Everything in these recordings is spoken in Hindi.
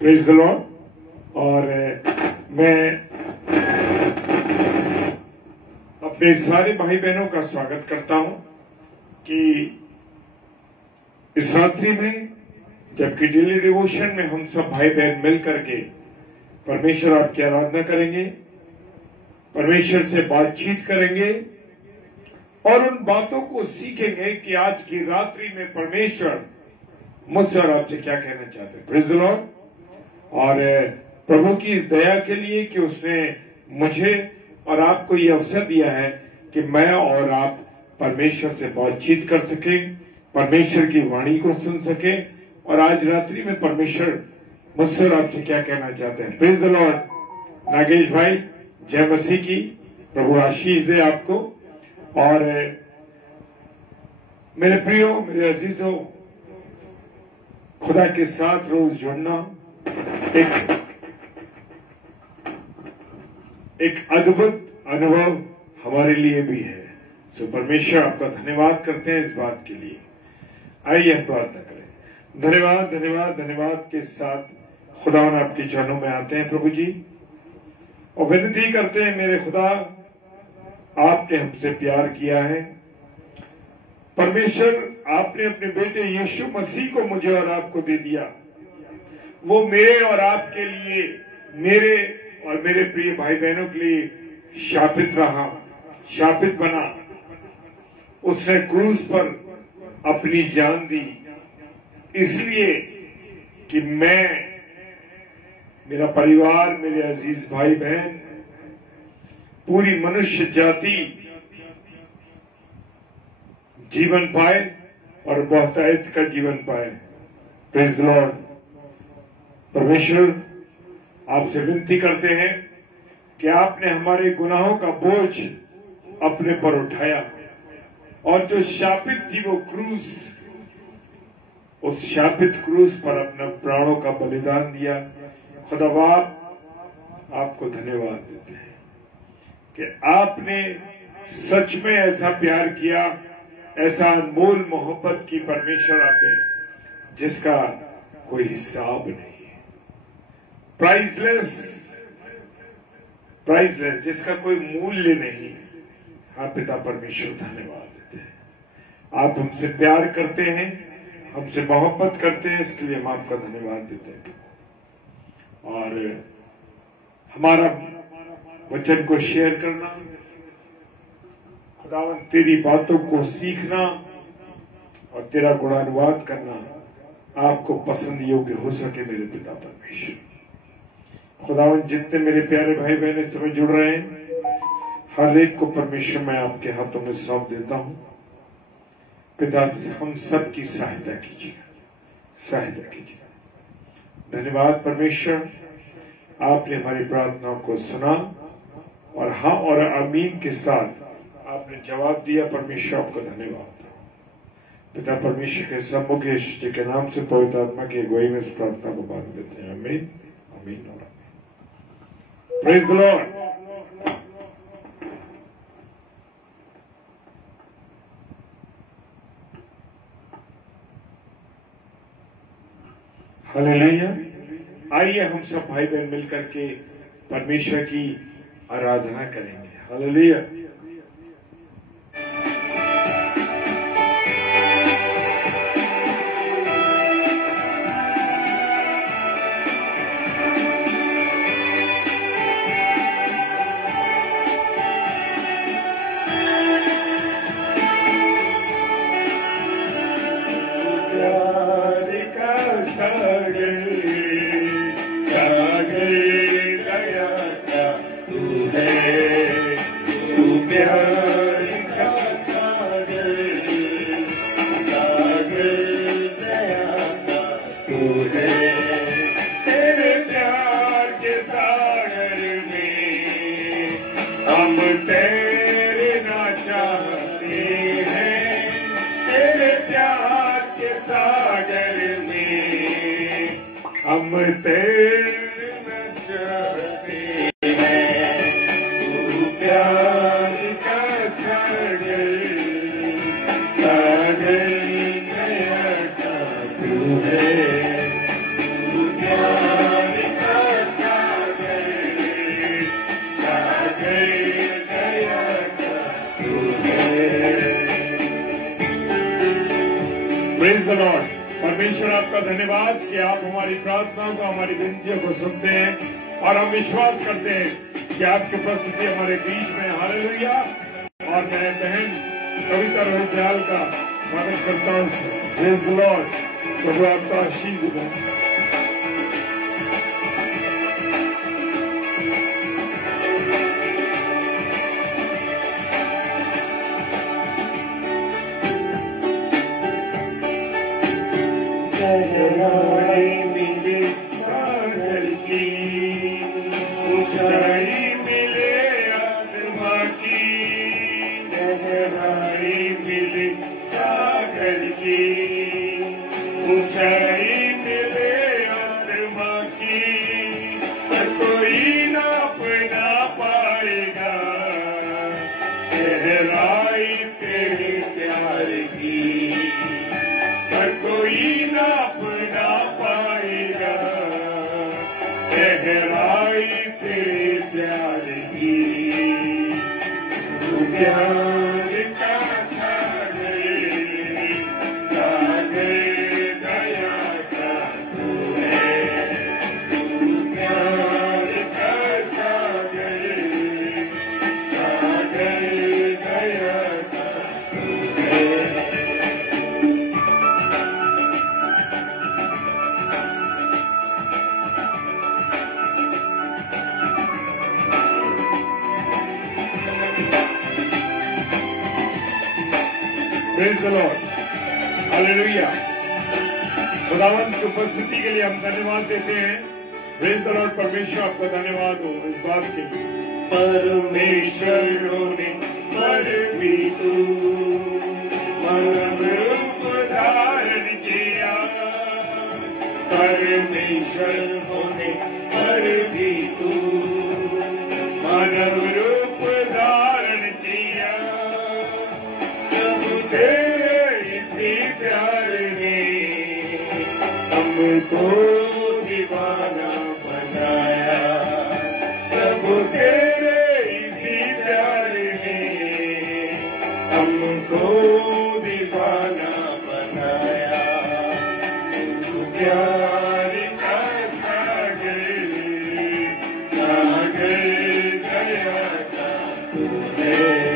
Praise the Lord. और मैं अपने सारे भाई बहनों का स्वागत करता हूं कि इस रात्रि में, जबकि डेली डिवोशन में हम सब भाई बहन मिल करके परमेश्वर आपकी आराधना करेंगे, परमेश्वर से बातचीत करेंगे और उन बातों को सीखेंगे कि आज की रात्रि में परमेश्वर मुझसे और आपसे क्या कहना चाहते हैं। Praise the Lord. और प्रभु की इस दया के लिए कि उसने मुझे और आपको ये अवसर दिया है कि मैं और आप परमेश्वर से बातचीत कर सकें, परमेश्वर की वाणी को सुन सकें और आज रात्रि में परमेश्वर मुझसे और आपसे क्या कहना चाहते हैं। Praise the Lord. नागेश भाई, जय मसीह की, प्रभु आशीष दे आपको। और मेरे प्रियो, मेरे अजीजों, खुदा के साथ रोज जुड़ना एक अद्भुत अनुभव हमारे लिए भी है। सो परमेश्वर आपका धन्यवाद करते हैं इस बात के लिए। आइए हम प्रार्थना करें। धन्यवाद धन्यवाद धन्यवाद के साथ खुदा आपके चरणों में आते हैं प्रभु जी, और विनती करते हैं मेरे खुदा, आपने हमसे प्यार किया है। परमेश्वर, आपने अपने बेटे यीशु मसीह को मुझे और आपको दे दिया। वो मेरे और आपके लिए, मेरे और मेरे प्रिय भाई बहनों के लिए शापित रहा, शापित बना। उसने क्रूस पर अपनी जान दी, इसलिए कि मैं, मेरा परिवार, मेरे अजीज भाई बहन, पूरी मनुष्य जाति जीवन पाए और बहुतायत का जीवन पाए। Praise the Lord. परमेश्वर, आपसे विनती करते हैं कि आपने हमारे गुनाहों का बोझ अपने पर उठाया और जो शापित थी वो क्रूस, उस शापित क्रूस पर अपना प्राणों का बलिदान दिया। खुदा बाप, आपको धन्यवाद देते हैं कि आपने सच में ऐसा प्यार किया, ऐसा अनमोल मोहब्बत की परमेश्वर आपने, जिसका कोई हिसाब नहीं है। प्राइसलेस, प्राइसलेस, जिसका कोई मूल्य नहीं। हाँ पिता परमेश्वर, धन्यवाद देते हैं। आप हमसे प्यार करते हैं, हमसे मोहब्बत करते हैं, इसके लिए हम आपका धन्यवाद देते हैं। और हमारा वचन को शेयर करना, खुदावन तेरी बातों को सीखना और तेरा गुणानुवाद करना आपको पसंद योग्य हो सके मेरे पिता परमेश्वर। खुदावन, जितने मेरे प्यारे भाई बहन इस समय जुड़ रहे हैं, हर एक को परमेश्वर मैं आपके हाथों में सौंप देता हूं। पिता, हम सब की सहायता कीजिए, सहायता कीजिए। धन्यवाद परमेश्वर, आपने हमारी प्रार्थनाओं को सुना और हाँ और आमीन के साथ आपने जवाब दिया। परमेश्वर, आपका धन्यवाद। पिता परमेश्वर के सम्मुख यीशु जी के नाम से पवित्र आत्मा की अगुवाई में इस प्रार्थना को बांध देते हैं। आमीन, आमीन और प्रेज द लॉर्ड। हालेलुया। आइए हम सब भाई बहन मिलकर के परमेश्वर की आराधना करेंगे। हालेलुया। है आपका धन्यवाद कि आप हमारी प्रार्थनाओं को, हमारी विनतियों को सुनते हैं और हम विश्वास करते हैं कि आपकी उपस्थिति हमारे बीच में। हालेलुया। और मैं बहन कविता रोहितलाल का स्वागत करता हूँ। Praise the Lord. प्रभु आपका आशीष दें। Praise the Lord. Hallelujah. खुदावंत की उपस्थिति के लिए हम धन्यवाद देते हैं। Praise the Lord। परमेश्वर आपको धन्यवाद हो इस बात के लिए। परमेश्वर ने पर भी तू मानव रूप धारण किया। परमेश्वर ने पर भी तू मानव रूप धारण किया। तेरे इसी प्यार ने हमको दीवाना बनाया। प्रभु तेरे इसी प्यार ने हमको दीवाना बनाया। तू प्यार का सागर सागर गया था तुझे।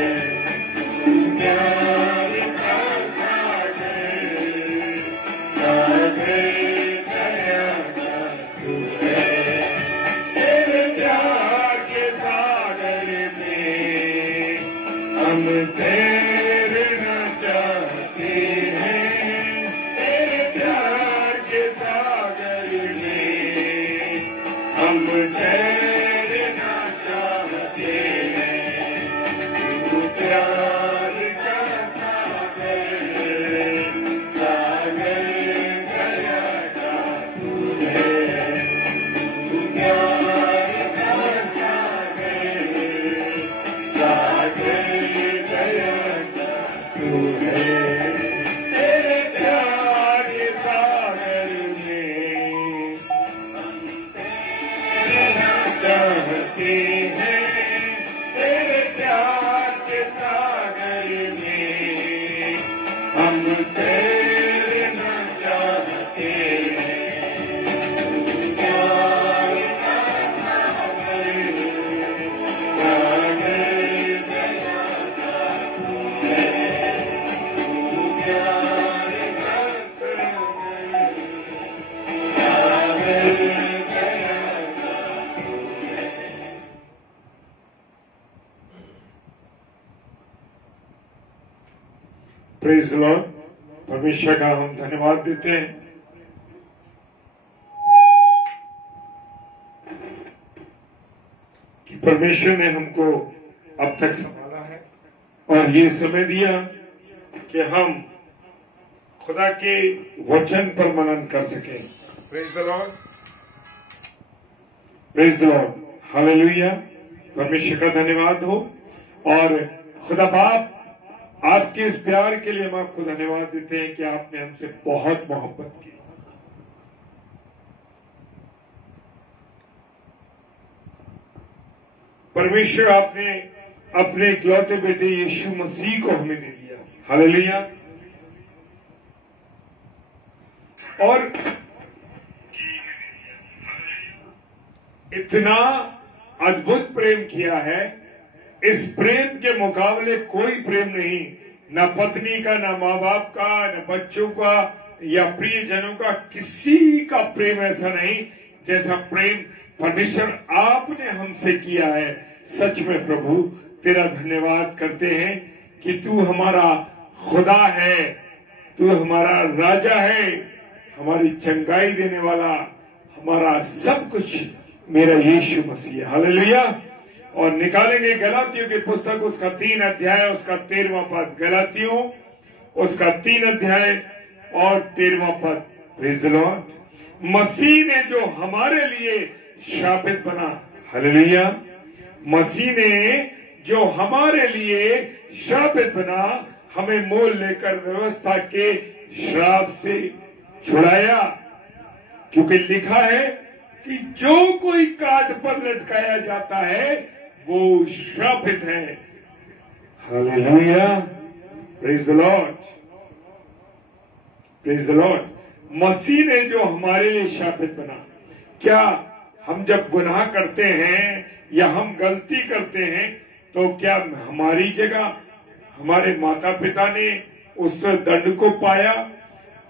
Praise the Lord. परमेश्वर का हम धन्यवाद देते हैं कि परमेश्वर ने हमको अब तक संभाला है और ये समय दिया कि हम खुदा के वचन पर मनन कर सके। Praise the Lord. Praise the Lord. Hallelujah. परमेश्वर का धन्यवाद हो। और खुदा बाप आपके इस प्यार के लिए हम आपको धन्यवाद देते हैं कि आपने हमसे बहुत मोहब्बत की। परमेश्वर आपने अपने इकलौते बेटे यीशु मसीह को हमें दे दिया। हालेलुया। और इतना अद्भुत प्रेम किया है, इस प्रेम के मुकाबले कोई प्रेम नहीं, न पत्नी का, न माँ बाप का, न बच्चों का या प्रियजनों का, किसी का प्रेम ऐसा नहीं जैसा प्रेम परमेश्वर आपने हमसे किया है। सच में प्रभु तेरा धन्यवाद करते हैं कि तू हमारा खुदा है, तू हमारा राजा है, हमारी चंगाई देने वाला, हमारा सब कुछ मेरा यीशु मसीह। हालेलुया। और निकालेंगे गलातियों की पुस्तक उसका 3 अध्याय उसका 13वां पद। गलातियों उसका 3 अध्याय और 13वां पद। Praise the Lord. मसीह ने जो हमारे लिए शापित बना, हालेलुया, मसीह ने जो हमारे लिए शापित बना, हमें मोल लेकर व्यवस्था के श्राप से छुड़ाया। क्योंकि लिखा है कि जो कोई काट पर लटकाया जाता है वो श्रापित है। Hallelujah. Praise the Lord, praise the Lord. मसीह ने जो हमारे लिए शापित बना। क्या हम जब गुनाह करते हैं या हम गलती करते हैं तो क्या हमारी जगह हमारे माता पिता ने उस दंड को पाया?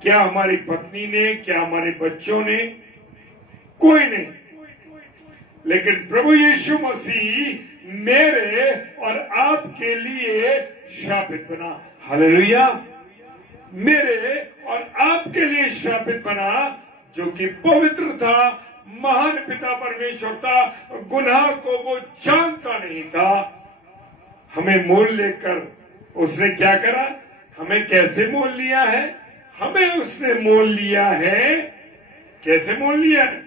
क्या हमारी पत्नी ने, क्या हमारे बच्चों ने? कोई नहीं। लेकिन प्रभु यीशु मसीह मेरे और आपके लिए शापित बना। हालेलुया। मेरे और आपके लिए शापित बना, जो कि पवित्र था, महान पिता परमेश्वर था, गुनाह को वो जानता नहीं था। हमें मोल लेकर उसने क्या करा? हमें कैसे मोल लिया है? हमें उसने मोल लिया है। कैसे मोल लिया है?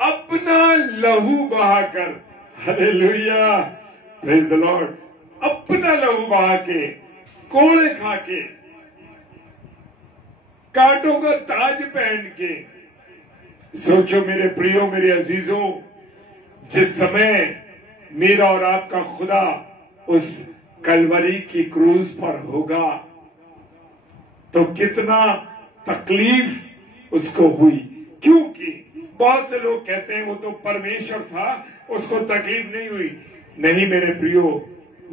अपना लहू बहाकर। हालेलुया। Praise the Lord. अपना लहू बहा के, कोड़े खा के, कांटों का ताज पहन के। सोचो मेरे प्रियो, मेरे अजीजों, जिस समय मेरा और आपका खुदा उस कलवरी की क्रूज पर होगा तो कितना तकलीफ उसको हुई। क्योंकि बहुत से लोग कहते हैं वो तो परमेश्वर था, उसको तकलीफ नहीं हुई। नहीं मेरे प्रियो,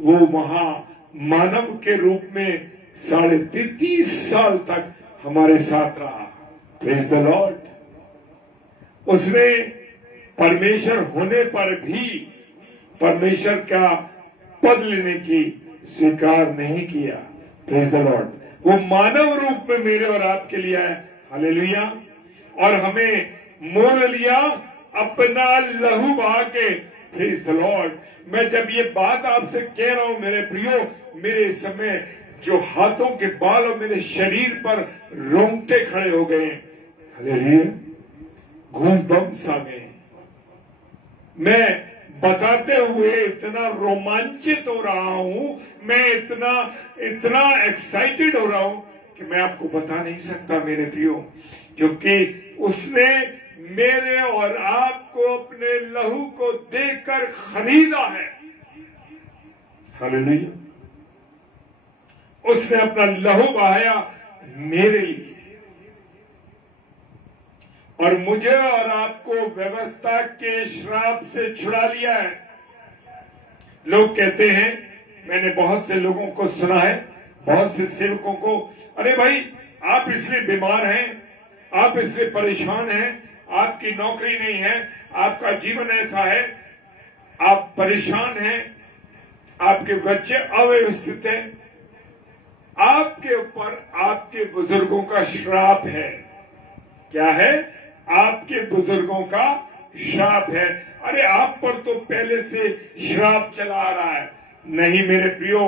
वो मानव के रूप में 33.5 साल तक हमारे साथ रहा। Praise the Lord. उसने परमेश्वर होने पर भी परमेश्वर का पद लेने की स्वीकार नहीं किया। Praise the Lord. वो मानव रूप में मेरे और आपके लिए है। हालेलुया। और हमें मोल लिया अपना लहू बहा के। Praise the Lord. मैं जब ये बात आपसे कह रहा हूं मेरे प्रियो, मेरे समय जो हाथों के बाल और मेरे शरीर पर रोंगटे खड़े हो गए। हालेलुया। गूज़बम्प्स आ गए। मैं बताते हुए इतना रोमांचित हो रहा हूं, मैं इतना एक्साइटेड हो रहा हूं कि मैं आपको बता नहीं सकता मेरे प्रियो। क्योंकि उसने मेरे और आपको अपने लहू को देकर खरीदा है। हालेलुया। उसने अपना लहू बहाया मेरे लिए और मुझे और आपको व्यवस्था के श्राप से छुड़ा लिया है। लोग कहते हैं, मैंने बहुत से लोगों को सुना है, बहुत से सेवकों को, अरे भाई आप इसलिए बीमार हैं, आप इसलिए परेशान हैं, आपकी नौकरी नहीं है, आपका जीवन ऐसा है, आप परेशान हैं, आपके बच्चे अव्यवस्थित हैं, आपके ऊपर आपके बुजुर्गों का श्राप है। क्या है? आपके बुजुर्गों का श्राप है। अरे आप पर तो पहले से श्राप चला आ रहा है। नहीं मेरे प्रियो,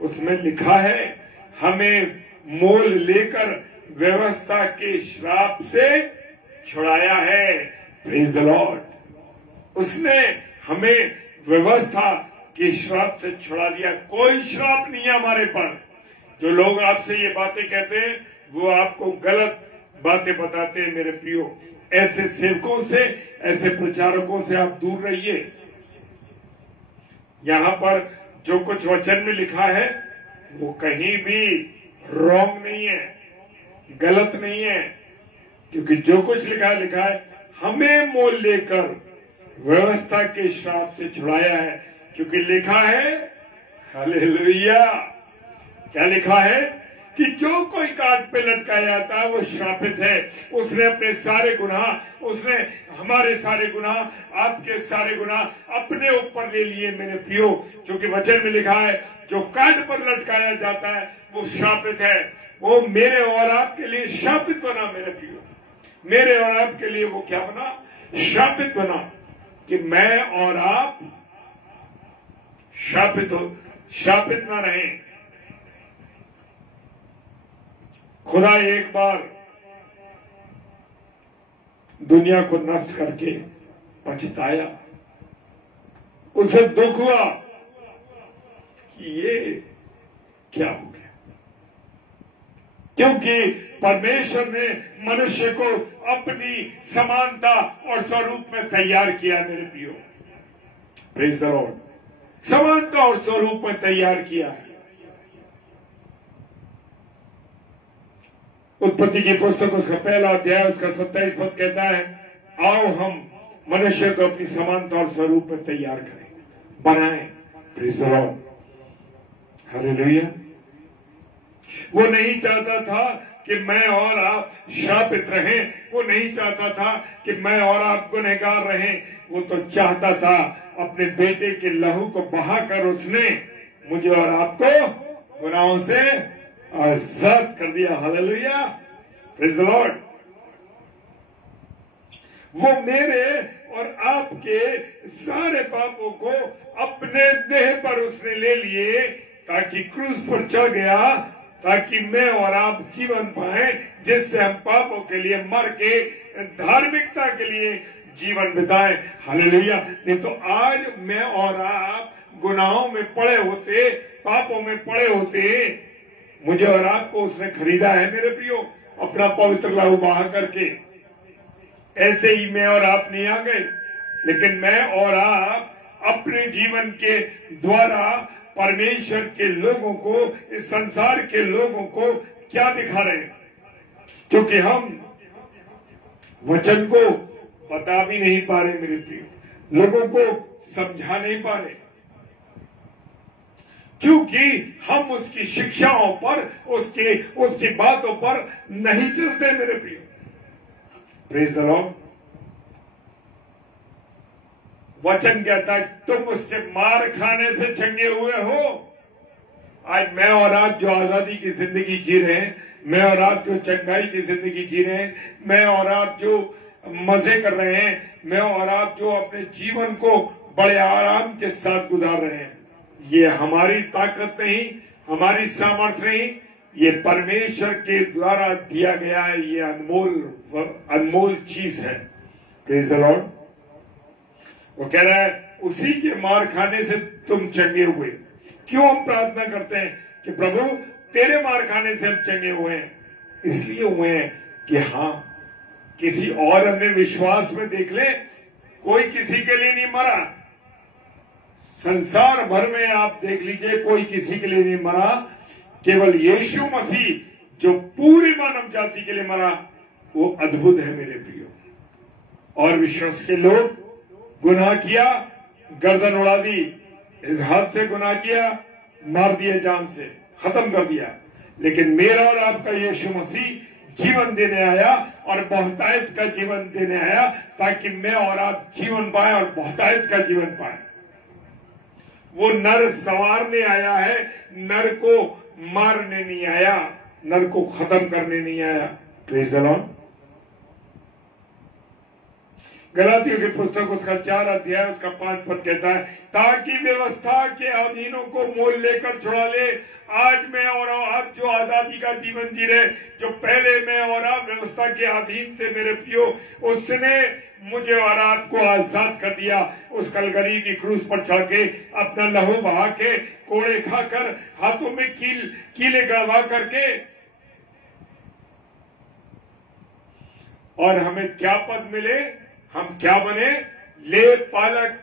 उसमें लिखा है हमें मोल लेकर व्यवस्था के श्राप से छुड़ाया है। Praise the Lord. उसने हमें व्यवस्था के श्राप से छुड़ा दिया। कोई श्राप नहीं है हमारे पर। जो लोग आपसे ये बातें कहते हैं वो आपको गलत बातें बताते हैं मेरे प्रियो। ऐसे सेवकों से, ऐसे प्रचारकों से आप दूर रहिए। यहाँ पर जो कुछ वचन में लिखा है वो कहीं भी रॉन्ग नहीं है, गलत नहीं है। क्योंकि जो कुछ लिखा है हमें मोल लेकर व्यवस्था के श्राप से छुड़ाया है, क्योंकि लिखा है, हालेलुया, क्या लिखा है कि जो कोई काट पे लटकाया जाता है वो श्रापित है। उसने अपने सारे गुनाह, उसने हमारे सारे गुनाह, आपके सारे गुनाह अपने ऊपर ले लिए मेरे प्रियो, क्योंकि वचन में लिखा है जो काट पर लटकाया जाता है वो श्रापित है। वो मेरे और आपके लिए श्रापित बना मेरे प्रियो, मेरे और आपके लिए वो क्या बना, श्रापित बना, कि मैं और आप श्रापित ना रहें। खुदा एक बार दुनिया को नष्ट करके पछताया, उसे दुख हुआ कि ये क्या हो गया, क्योंकि परमेश्वर ने मनुष्य को अपनी समानता और स्वरूप में तैयार किया मेरे प्रियो, प्रेज द लॉर्ड, समानता और स्वरूप में तैयार किया है। उत्पत्ति की पुस्तक उसका पहला अध्याय उसका 27 पद कहता है, आओ हम मनुष्य को अपनी समानता और स्वरूप में तैयार करें, बनाएं, प्रेज द लॉर्ड, हालेलुया। वो नहीं चाहता था कि मैं और आप श्रापित रहें, वो नहीं चाहता था कि मैं और आप गुनहगार रहें, वो तो चाहता था अपने बेटे के लहू को बहाकर उसने मुझे और आपको गुनाहों से आजाद कर दिया, हालेलुया, प्रेज द लॉर्ड। वो मेरे और आपके सारे पापों को अपने देह पर उसने ले लिए, ताकि क्रूस पर चढ़ गया, ताकि मैं और आप जीवन पाए, जिससे हम पापों के लिए मर के धार्मिकता के लिए जीवन बिताएं, हालेलुया। नहीं तो आज मैं और आप गुनाहों में पड़े होते, पापों में पड़े होते, मुझे और आपको उसने खरीदा है मेरे प्रियो, अपना पवित्र लहू बहा करके। ऐसे ही मैं और आप नहीं आ गए, लेकिन मैं और आप अपने जीवन के द्वारा परमेश्वर के लोगों को, इस संसार के लोगों को क्या दिखा रहे हैं, क्योंकि हम वचन को बता भी नहीं पा रहे मेरे प्रियो, लोगों को समझा नहीं पा रहे, क्योंकि हम उसकी शिक्षाओं पर, उसकी बातों पर नहीं चलते मेरे प्रियो, प्रेज द लॉर्ड। वचन कहता है तुम उसके मार खाने से चंगे हुए हो। आज मैं और आप जो आजादी की जिंदगी जी रहे हैं, मैं और आप जो चंगाई की जिंदगी जी रहे हैं, मैं और आप जो मजे कर रहे हैं, मैं और आप जो अपने जीवन को बड़े आराम के साथ गुजार रहे हैं, ये हमारी ताकत नहीं, हमारी सामर्थ्य नहीं, ये परमेश्वर के द्वारा दिया गया है, ये अनमोल चीज है, प्रेज द लॉर्ड। वो कह रहा है उसी के मार खाने से तुम चंगे हुए। क्यों हम प्रार्थना करते हैं कि प्रभु तेरे मार खाने से हम चंगे हुए हैं? इसलिए हुए हैं कि हाँ, किसी और हमें विश्वास में देख ले, कोई किसी के लिए नहीं मरा, संसार भर में आप देख लीजिए, कोई किसी के लिए नहीं मरा, केवल यीशु मसीह जो पूरी मानव जाति के लिए मरा, वो अद्भुत है मेरे प्रियो। और विश्वास के लोग गुनाह किया, गर्दन उड़ा दी, इस हाथ से गुनाह किया, मार दिया, जान से खत्म कर दिया, लेकिन मेरा और आपका यीशु मसीह जीवन देने आया और बहुतायत का जीवन देने आया, ताकि मैं और आप जीवन पाए और बहुतायत का जीवन पाए। वो नर संवारने आया है, नर को मारने नहीं आया, नर को खत्म करने नहीं आया, प्रेज द लॉर्ड। गलातियों की पुस्तक उसका 4 अध्याय उसका 5 पद कहता है, ताकि व्यवस्था के अधीनों को मोल लेकर छुड़ा ले। आज मैं और आप जो आजादी का जीवन जी रहे, जो पहले मैं और आप व्यवस्था के अधीन थे मेरे प्रियो, उसने मुझे और आपको आजाद कर दिया। उस कलवरी की क्रूस पर चढ़ के, अपना लहू बहा के, कोड़े खाकर, हाथों में कीले गड़वा करके, और हमें क्या पद मिले, हम क्या बने, ले पालक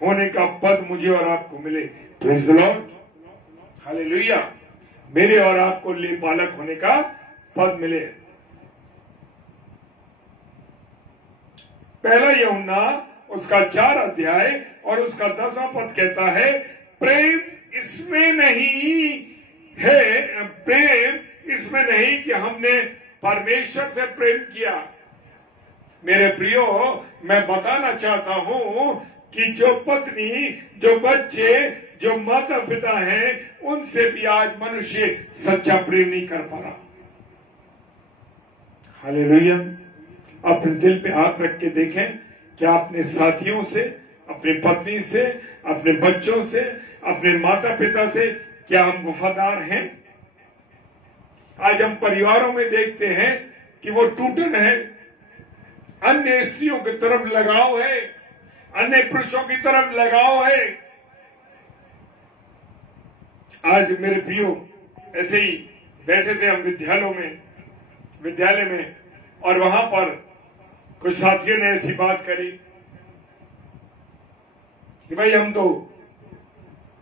होने का पद मुझे और आपको मिले, प्रेज द लॉर्ड, हालेलुया। मेरे और आपको ले पालक होने का पद मिले। पहला यूहन्ना उसका 4 अध्याय और उसका 10वां पद कहता है, प्रेम इसमें नहीं है, प्रेम इसमें नहीं कि हमने परमेश्वर से प्रेम किया। मेरे प्रियो, मैं बताना चाहता हूं कि जो पत्नी, जो बच्चे, जो माता पिता हैं, उनसे भी आज मनुष्य सच्चा प्रेम नहीं कर पा रहा। हालेलुया। अपने दिल पे हाथ रख के देखें, क्या अपने साथियों से, अपनी पत्नी से, अपने बच्चों से, अपने माता पिता से क्या हम वफादार हैं? आज हम परिवारों में देखते हैं कि वो टूटन है, अन्य स्त्रियों की तरफ लगाव है, अन्य पुरुषों की तरफ लगाव है। आज मेरे प्रियो, ऐसे ही बैठे थे हम विद्यालय में, और वहां पर कुछ साथियों ने ऐसी बात करी कि भाई हम तो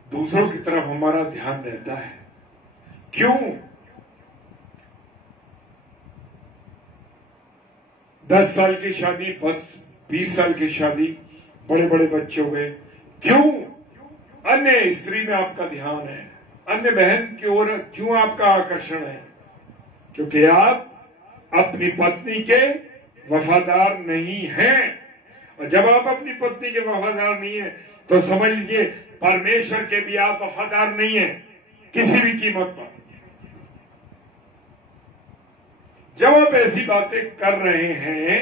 दूसरों की तरफ हमारा ध्यान रहता है, क्यों? 10 साल की शादी, बस 20 साल की शादी, बड़े बड़े बच्चे हो गए, क्यों? अन्य स्त्री में आपका ध्यान है, अन्य बहन की ओर क्यों आपका आकर्षण है? क्योंकि आप अपनी पत्नी के वफादार नहीं हैं। और जब आप अपनी पत्नी के वफादार नहीं है तो समझ लीजिए परमेश्वर के भी आप वफादार नहीं है किसी भी कीमत पर। जब आप ऐसी बातें कर रहे हैं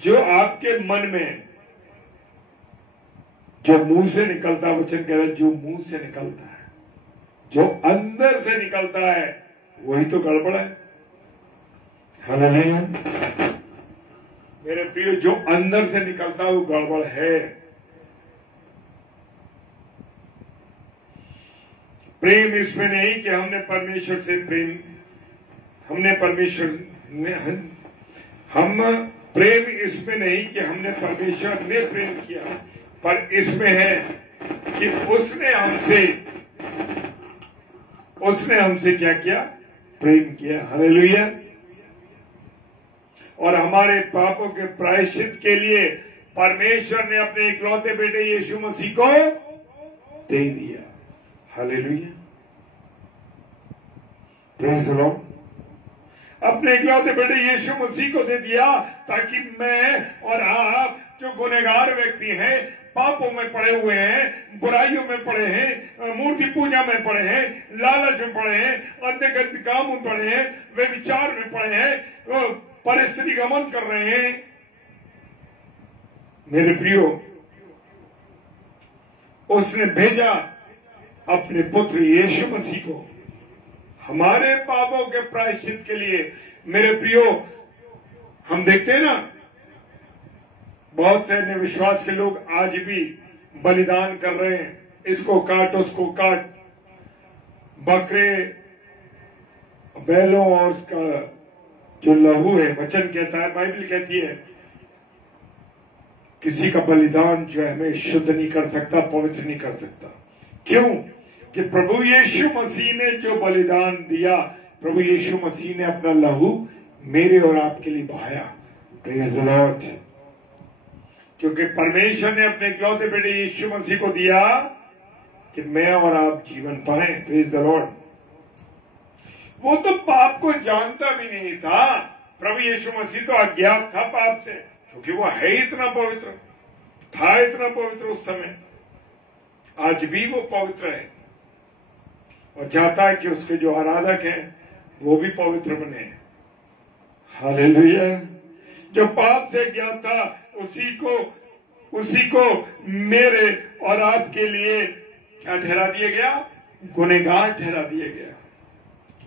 जो आपके मन में, जो मुंह से निकलता, वचन कह रहा है, जो मुंह से निकलता है, जो अंदर से निकलता है, वही तो गड़बड़ है। हालेलुया। मेरे प्रिय, जो अंदर से निकलता है वो गड़बड़ है। प्रेम इसमें नहीं कि हमने परमेश्वर से प्रेम, प्रेम इसमें नहीं कि हमने परमेश्वर में प्रेम किया, पर इसमें है कि उसने हमसे क्या किया? प्रेम किया। हालेलुया। और हमारे पापों के प्रायश्चित के लिए परमेश्वर ने अपने इकलौते बेटे यीशु मसीह को दे दिया। हालेलुया। Praise the Lord. अपने इकलौते बेटे यीशु मसीह को दे दिया ताकि मैं और आप जो गुनहगार व्यक्ति हैं, पापों में पड़े हुए हैं, बुराइयों में पड़े हैं, मूर्ति पूजा में पड़े हैं, लालच में पड़े हैं, अन्य गंदे काम में पड़े हैं, वे विचार में पड़े हैं, परिस्थिति गमन कर रहे हैं। मेरे प्रियो, उसने भेजा अपने पुत्र यीशु मसीह को हमारे पापों के प्रायश्चित के लिए। मेरे प्रियो, हम देखते हैं ना, बहुत से अन्य विश्वास के लोग आज भी बलिदान कर रहे हैं, इसको काट उसको काट, बकरे बैलों और उसका जो लहू है, वचन कहता है, बाइबल कहती है, किसी का बलिदान जो है हमें शुद्ध नहीं कर सकता, पवित्र नहीं कर सकता। क्यों? कि प्रभु यीशु मसीह ने जो बलिदान दिया, प्रभु यीशु मसीह ने अपना लहू मेरे और आपके लिए बहाया। Praise the Lord. क्योंकि परमेश्वर ने अपने इकलौते बेटे यीशु मसीह को दिया कि मैं और आप जीवन पाएं। Praise the Lord. वो तो पाप को जानता भी नहीं था। प्रभु यीशु मसीह तो अज्ञात था पाप से, क्योंकि वो है इतना पवित्र, था इतना पवित्र उस समय। आज भी वो पवित्र है और चाहता है कि उसके जो आराधक हैं वो भी पवित्र बने। हालेलुया। जो पाप से ज्ञात था उसी को मेरे और आपके लिए क्या ठहरा दिया गया? गुनहगार ठहरा दिया गया।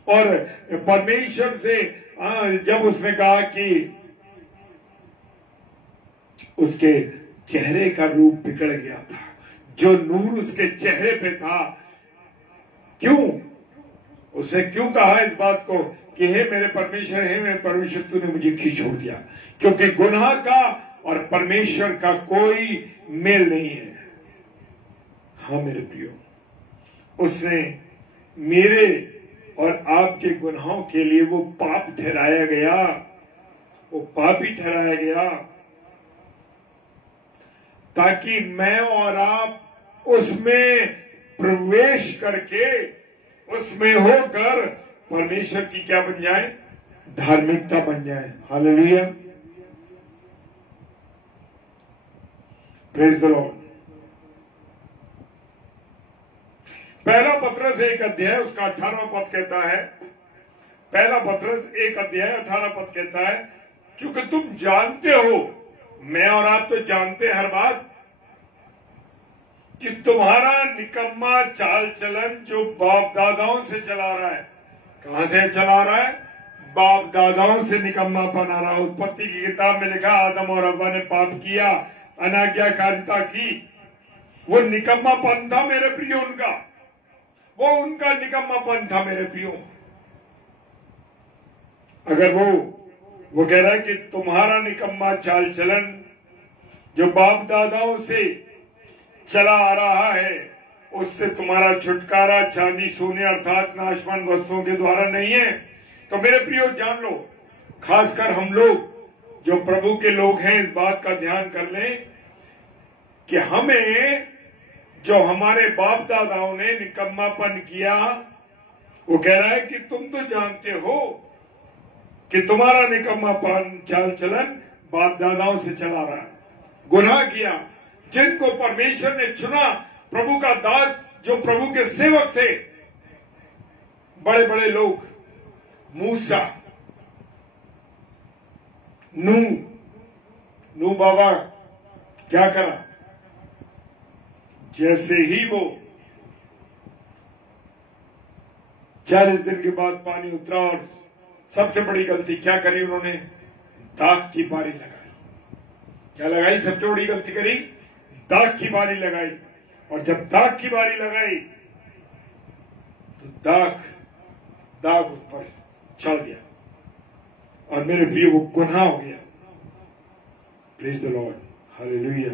और परमेश्वर से जब उसने कहा कि उसके चेहरे का रूप बिगड़ गया था, जो नूर उसके चेहरे पे था, क्यों? उसने क्यों कहा इस बात को कि हे मेरे परमेश्वर, हे मेरे परमेश्वर, तूने मुझे क्यों छोड़ दिया? क्योंकि गुनाह का और परमेश्वर का कोई मेल नहीं है। हाँ मेरे प्रियो, उसने मेरे और आपके गुनाहों के लिए वो पाप ठहराया गया, वो पापी ठहराया गया। ताकि मैं और आप उसमें प्रवेश करके उसमें होकर परमेश्वर की क्या बन जाए, धार्मिकता बन जाए। Hallelujah, praise the Lord. पहला पत्रस 1 अध्याय उसका 18वां पद कहता है, पहला पत्रस 1 अध्याय 18 पद कहता है, क्योंकि तुम जानते हो, मैं और आप तो जानते हैं हर बात, कि तुम्हारा निकम्मा चाल चलन जो बाप दादाओं से चला रहा है। कहां से चला रहा है? बाप दादाओं से निकम्मापन आ रहा है। उत्पत्ति की किताब में लिखा, आदम और हव्वा ने पाप किया, अनाज्ञाकारिता की, वो निकम्मापन था मेरे प्रियो उनका, वो उनका निकम्मापन था मेरे प्रियो। अगर वो कह रहा है कि तुम्हारा निकम्मा चाल चलन जो बाप दादाओं से चला आ रहा है, उससे तुम्हारा छुटकारा चांदी सोने अर्थात नाशवान वस्तुओं के द्वारा नहीं है। तो मेरे प्रियो जान लो, खासकर हम लोग जो प्रभु के लोग हैं, इस बात का ध्यान कर लें कि हमें जो हमारे बाप दादाओं ने निकम्मापन किया, वो कह रहा है कि तुम तो जानते हो कि तुम्हारा निकम्मापन चाल चलन बाप दादाओं से चला रहा है। गुनाह किया, जिनको परमेश्वर ने चुना, प्रभु का दास जो प्रभु के सेवक थे, बड़े बड़े लोग, मूसा, नू बाबा क्या करा, जैसे ही वो 40 दिन के बाद पानी उतरा, और सबसे बड़ी गलती क्या करी उन्होंने, दाख की बारी लगाई। क्या लगाई? सबसे बड़ी गलती करी, दाख की बारी लगाई। और जब दाख की बारी लगाई तो दाग उस पर चढ़ गया, और मेरे प्रिय वो गुनाह हो गया। Praise the Lord, hallelujah.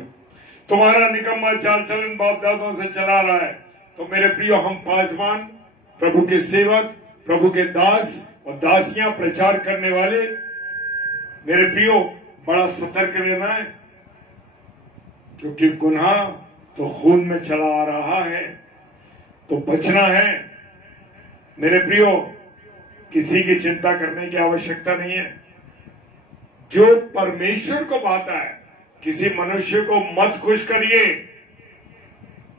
तुम्हारा निकम्मा चाल चलन बाप दादों से चला रहा है। तो मेरे प्रियो, हम पासवान, प्रभु के सेवक, प्रभु के दास और दासियां, प्रचार करने वाले, मेरे प्रियो बड़ा सतर्क रहना है, क्योंकि गुनाह तो खून में चला आ रहा है, तो बचना है। मेरे प्रियो, किसी की चिंता करने की आवश्यकता नहीं है। जो परमेश्वर को भाता है, किसी मनुष्य को मत खुश करिए,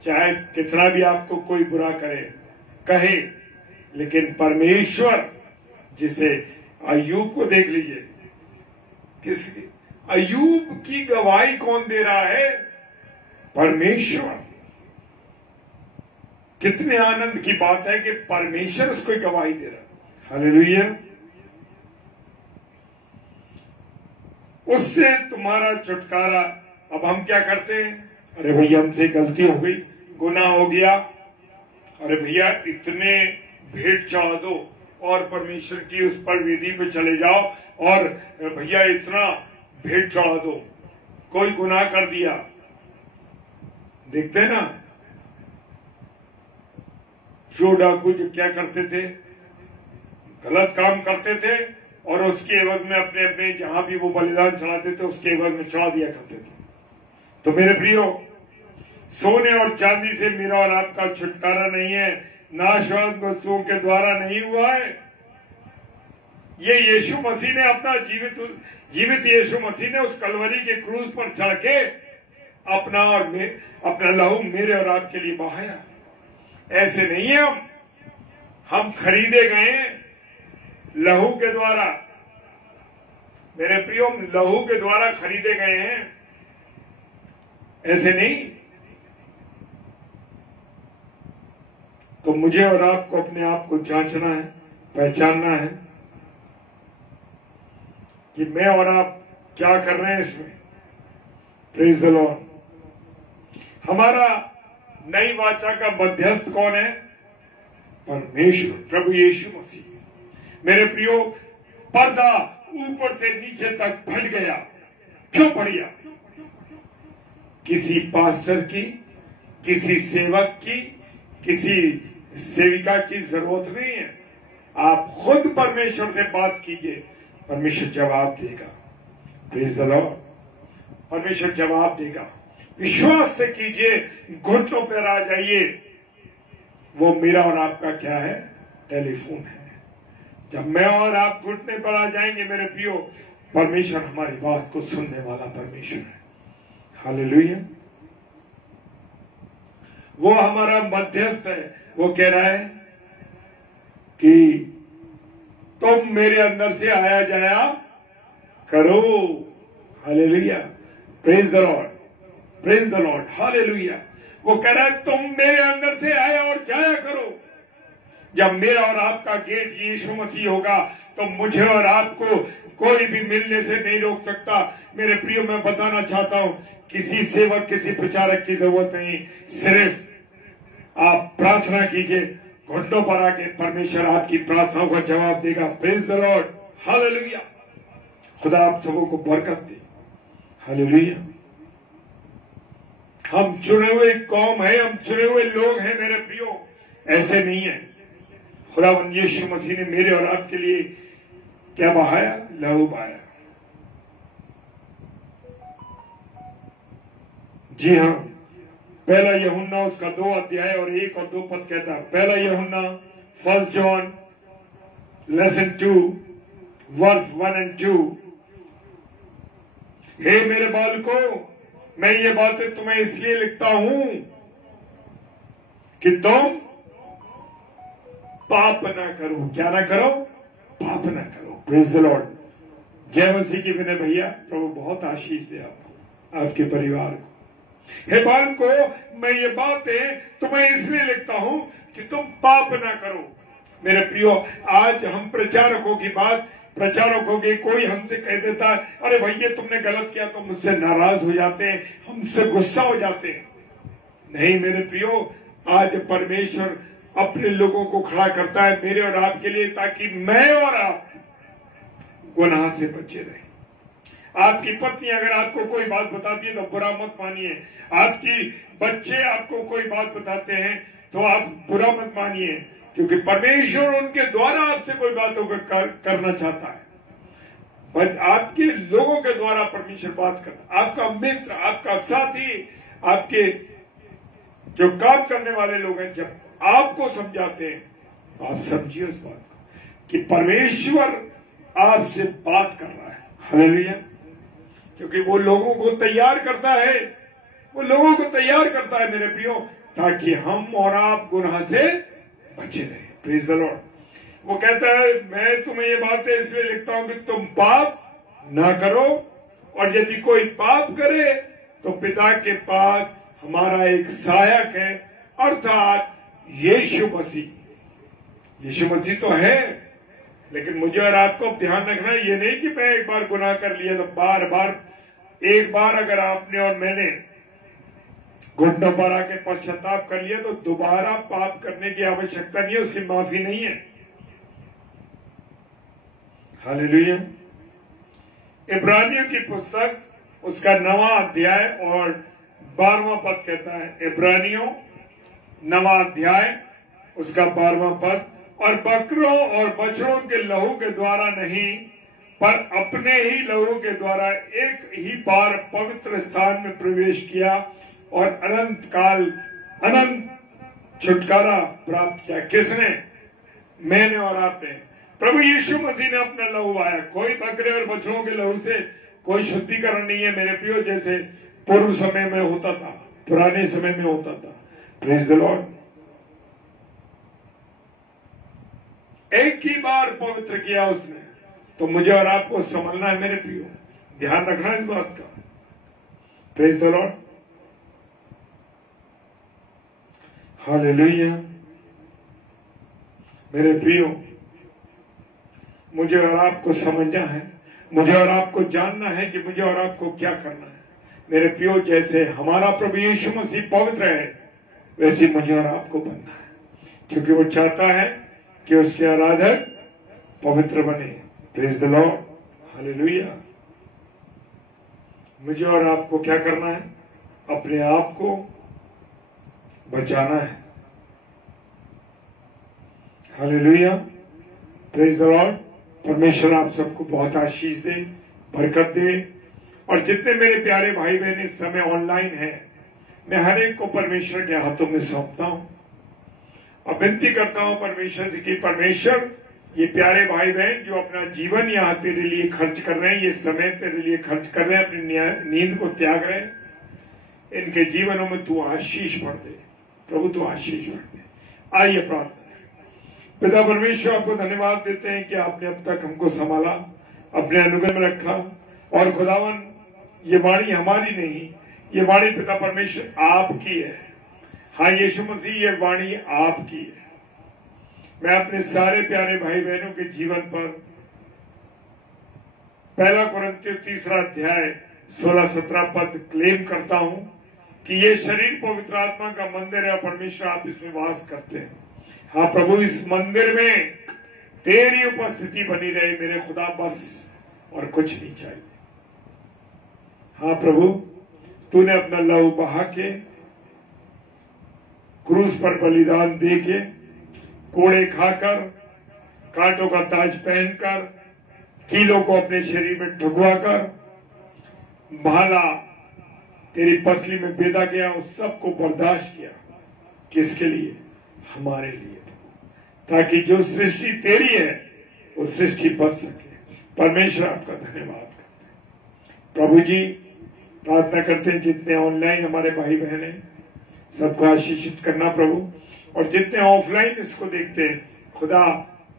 चाहे कितना भी आपको कोई बुरा कहे, लेकिन परमेश्वर, जिसे अय्यूब को देख लीजिए, अय्यूब की गवाही कौन दे रहा है? परमेश्वर। कितने आनंद की बात है कि परमेश्वर उसको गवाही दे रहा है। हालेलुया। उससे तुम्हारा छुटकारा। अब हम क्या करते हैं? अरे भैया हमसे गलती हो गई, गुनाह हो गया, अरे भैया इतने भेंट चढ़ा दो और परमेश्वर की उस पर वेदी पे चले जाओ, और भैया इतना भेंट चढ़ा दो। कोई गुनाह कर दिया, देखते हैं ना, चोर डाकू जो क्या करते थे, गलत काम करते थे, और उसके एवज में अपने अपने जहां भी वो बलिदान चढ़ाते थे, उसके एवज में चढ़ा दिया करते थे। तो मेरे प्रियो, सोने और चांदी से मेरा और आपका छुटकारा नहीं है, नाशवान वस्तुओं के द्वारा नहीं हुआ है। ये यीशु मसीह ने अपना जीवित यीशु मसीह ने उस कलवरी के क्रूज पर चढ़ के अपना लहू मेरे और आपके लिए बहाया। ऐसे नहीं है, हम खरीदे गए लहू के द्वारा। मेरे प्रियो, लहू के द्वारा खरीदे गए हैं, ऐसे नहीं। तो मुझे और आपको अपने आप को जांचना है, पहचानना है कि मैं और आप क्या कर रहे हैं इसमें। Praise the Lord. हमारा नई वाचा का मध्यस्थ कौन है? परमेश्वर, प्रभु यीशु मसीह। मेरे प्रियो, पर्दा ऊपर से नीचे तक फट गया। क्यों फट गया? किसी पास्टर की, किसी सेवक की, किसी सेविका की जरूरत नहीं है। आप खुद परमेश्वर से बात कीजिए, परमेश्वर जवाब देगा। Praise the Lord. परमेश्वर जवाब देगा। विश्वास से कीजिए, घुटनों पर आ जाइए। वो मेरा और आपका क्या है? टेलीफोन है। जब मैं और आप घुटने पर आ जाएंगे मेरे प्रियो, परमेश्वर हमारी बात को सुनने वाला परमेश्वर है। हालेलुया। वो हमारा मध्यस्थ है। वो कह रहा है कि तुम मेरे अंदर से आया जाया करो। Hallelujah, praise the Lord, praise the Lord, hallelujah. वो कह रहा है तुम मेरे अंदर से आया और जाया करो। जब मेरा और आपका गेट यीशु मसीह होगा तो मुझे और आपको कोई भी मिलने से नहीं रोक सकता। मेरे प्रियो, मैं बताना चाहता हूं, किसी सेवक, किसी प्रचारक की जरूरत नहीं। सिर्फ आप प्रार्थना कीजिए, घुटनों पर आके परमेश्वर आपकी प्रार्थनाओं का जवाब देगा। Praise the Lord, hallelujah. खुदा आप सबों को बरकत दे। हालेलुया। हम चुने हुए कौम है, हम चुने हुए लोग हैं मेरे प्रियो, ऐसे नहीं है। खुदावंद यीशु मसीह ने मेरे और आपके लिए क्या बहाया? लहू बहाया। जी हाँ, पहला यूहन्ना उसका 2 अध्याय और 1 और 2 पद कहता है। पहला यूहन्ना 1 जॉन लेसन 2 वर्स 1 और 2। हे मेरे बालकों, मैं ये बातें तुम्हें इसलिए लिखता हूं कि तुम पाप ना करो। क्या ना करो? पाप ना करो। Praise the Lord. जय मसीह की विनय भैया, प्रभु बहुत आशीष दे आपको, आपके परिवार को। हे बालकों, मैं ये बातें तुम्हें इसलिए लिखता हूं कि तुम पाप ना करो। मेरे प्रियो, आज हम प्रचारकों की बात, प्रचारकों के कोई हमसे कह देता है, अरे भैया तुमने गलत किया, तो मुझसे नाराज हो जाते हैं, हमसे गुस्सा हो जाते हैं। नहीं मेरे प्रियो, आज परमेश्वर अपने लोगों को खड़ा करता है मेरे और आपके लिए, ताकि मैं और आप गुनाह से बचे रहे। आपकी पत्नी अगर आपको कोई बात बताती है तो बुरा मत मानिए। आपकी बच्चे आपको कोई बात बताते हैं तो आप बुरा मत मानिए, क्योंकि परमेश्वर उनके द्वारा आपसे कोई बातों को करना चाहता है। पर आपके लोगों के द्वारा परमेश्वर बात करता। आपका मित्र, आपका साथी, आपके जो काम करने वाले लोग हैं, जब आपको समझाते हैं तो आप समझिए उस बात को कि परमेश्वर आपसे बात कर रहा है। हालेलुया। क्योंकि वो लोगों को तैयार करता है, वो लोगों को तैयार करता है मेरे प्रियो, ताकि हम और आप गुनाह से बचे रहे। Praise the Lord. वो कहता है मैं तुम्हें ये बातें इसलिए लिखता हूं कि तुम पाप ना करो, और यदि कोई पाप करे तो पिता के पास हमारा एक सहायक है, अर्थात यीशु मसीह। यीशु मसीह तो है, लेकिन मुझे और आपको ध्यान रखना है, ये नहीं कि मैं एक बार गुनाह कर लिया तो बार बार, एक बार अगर आपने और मैंने घुटनों पर आके पश्चाताप कर लिया तो दोबारा पाप करने की आवश्यकता नहीं है, उसकी माफी नहीं है। हालेलुया। इब्रानियों की पुस्तक उसका 9वां अध्याय और 12वां पद कहता है। इब्रानियों 9वां अध्याय उसका 12वां पद, और बकरों और बछड़ों के लहू के द्वारा नहीं, पर अपने ही लहू के द्वारा एक ही बार पवित्र स्थान में प्रवेश किया और अनंत काल, अनंत छुटकारा प्राप्त किया। किसने? मैंने और आपने। प्रभु यीशु मसीह ने अपना लहू बहाया। कोई बकरे और बछड़ों के लहू से कोई शुद्धिकरण नहीं है मेरे प्रियो, जैसे पूर्व समय में होता था, पुराने समय में होता था। Praise the Lord. एक ही बार पवित्र किया उसने, तो मुझे और आपको समझना है मेरे प्रियो, ध्यान रखना है इस बात का। Praise the Lord, hallelujah. मेरे प्रियो, मुझे और आपको समझना है, मुझे और आपको जानना है कि मुझे और आपको क्या करना है। मेरे प्रियो, जैसे हमारा प्रभु यीशु मसीह पवित्र है, वैसे मुझे और आपको बनना है, क्योंकि वो चाहता है कि उसके आराधक पवित्र बने। Praise the Lord, hallelujah. मुझे और आपको क्या करना है? अपने आप को बचाना है। Hallelujah, praise the Lord. परमेश्वर आप सबको बहुत आशीष दे, बरकत दे, और जितने मेरे प्यारे भाई बहन इस समय ऑनलाइन हैं, मैं हर एक को परमेश्वर के हाथों में सौंपता हूं और विनती करता हूं परमेश्वर से कि परमेश्वर ये प्यारे भाई बहन जो अपना जीवन यहाँ तेरे लिए खर्च कर रहे हैं, ये समय तेरे लिए खर्च कर रहे हैं, अपनी नींद को त्याग रहे हैं, इनके जीवनों में तू आशीष भर दे प्रभु, तू आशीष भर दे। आइए प्रार्थना। पिता परमेश्वर, आपको धन्यवाद देते हैं कि आपने अब तक हमको संभाला, अपने अनुग्रह में रखा। और खुदावन, ये वाणी हमारी नहीं, ये वाणी पिता परमेश्वर आपकी है। हाँ यीशु मसीह, ये वाणी आपकी है। मैं अपने सारे प्यारे भाई बहनों के जीवन पर 1 कुरिन्थियों 3 अध्याय 16-17 पद क्लेम करता हूं कि ये शरीर पवित्र आत्मा का मंदिर है, परमेश्वर आप इसमें वास करते हैं। हाँ प्रभु, इस मंदिर में तेरी उपस्थिति बनी रहे मेरे खुदा, बस और कुछ नहीं चाहिए। हाँ प्रभु, तूने अपना लहू बहा के, क्रूस पर बलिदान दे के, कोड़े खाकर, कांटों का ताज पहनकर, कीलों को अपने शरीर में ढुकवाकर, भाला तेरी पसली में बेदा गया, उस सब को बर्दाश्त किया। किसके लिए? हमारे लिए, ताकि जो सृष्टि तेरी है वो सृष्टि बच सके। परमेश्वर आपका धन्यवाद करते हैं। प्रभु जी, प्रार्थना करते हैं जितने ऑनलाइन हमारे भाई बहन हैं सबको आशीषित करना प्रभु, और जितने ऑफलाइन इसको देखते हैं खुदा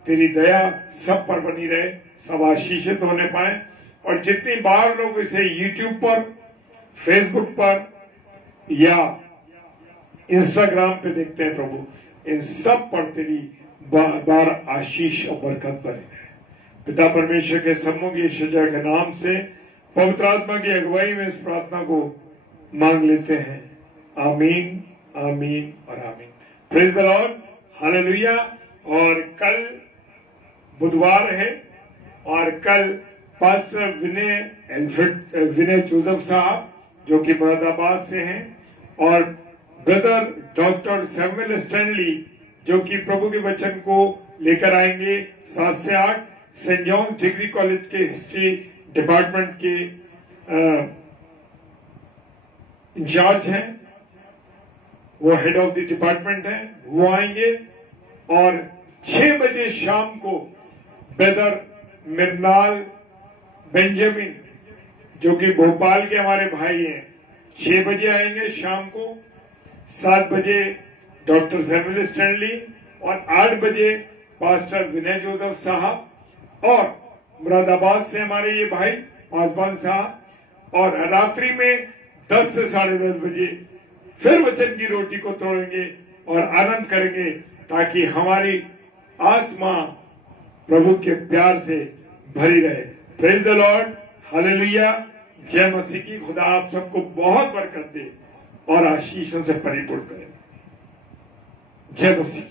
तेरी दया सब पर बनी रहे, सब आशीषित होने पाए। और जितनी बार लोग इसे यूट्यूब पर, फेसबुक पर या इंस्टाग्राम पे देखते हैं प्रभु, इन सब पर तेरी बार आशीष और बरकत बने रहे। पिता परमेश्वर के सम्मुख यीशु के नाम से पवित्र आत्मा की अगुवाई में इस प्रार्थना को मांग लेते हैं। आमीन, आमीन और आमीन। Praise the Lord, hallelujah. और कल बुधवार है और कल पास्टर विनय जोसेफ साहब जो कि मुरादाबाद से हैं, और ब्रदर डॉक्टर सैमुअल स्टैनली जो कि प्रभु के वचन को लेकर आएंगे 7 से 8, सेंट जॉन डिग्री कॉलेज के हिस्ट्री डिपार्टमेंट के इंचार्ज हैं, वो हेड ऑफ द डिपार्टमेंट है, वो आएंगे। और 6 बजे शाम को ब्रदर मिर्नाल बेंजामिन जो कि भोपाल के हमारे भाई हैं, 6 बजे आएंगे शाम को। 7 बजे डॉक्टर सैमुअल स्टैनली और 8 बजे पास्टर विनय जोसेफ साहब, और मुरादाबाद से हमारे ये भाई पासवान साहब। और रात्रि में 10 से 10:30 बजे फिर वचन की रोटी को तोड़ेंगे और आनंद करेंगे, ताकि हमारी आत्मा प्रभु के प्यार से भरी रहे। Praise the Lord, hallelujah. जय मसीह की। खुदा आप सबको बहुत बरकत दे और आशीषों से परिपूर्ण करे। जय मसीह।